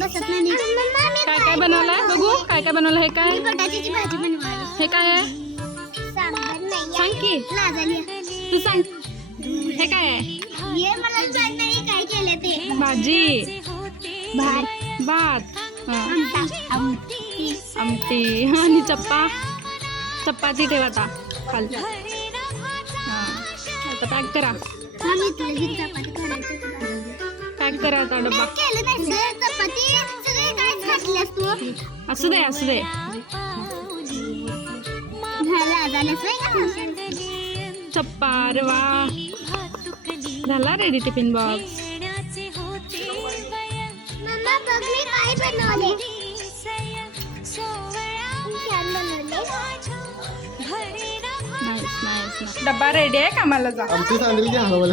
बसत नाही. काय काय बनवलंय बघू. काय काय बनवलं. हे काय बटाट्याची भाजी बनवायला. हे काय आहे सांग की. तू सांग हे काय आहे. हे मला सांग नाही काय केलं ते. भाजी भात आमटी आणि चपाती ठेव आता खाली. हा आता पॅक करा. पॅक करा आता डब्बा. असू दे चप्पा. अरे वा झाला रेडी टिफिन बॉक्स. नाईस. डब्बा रेडी आहे. कामाला जा. आमची सांडेल की हवं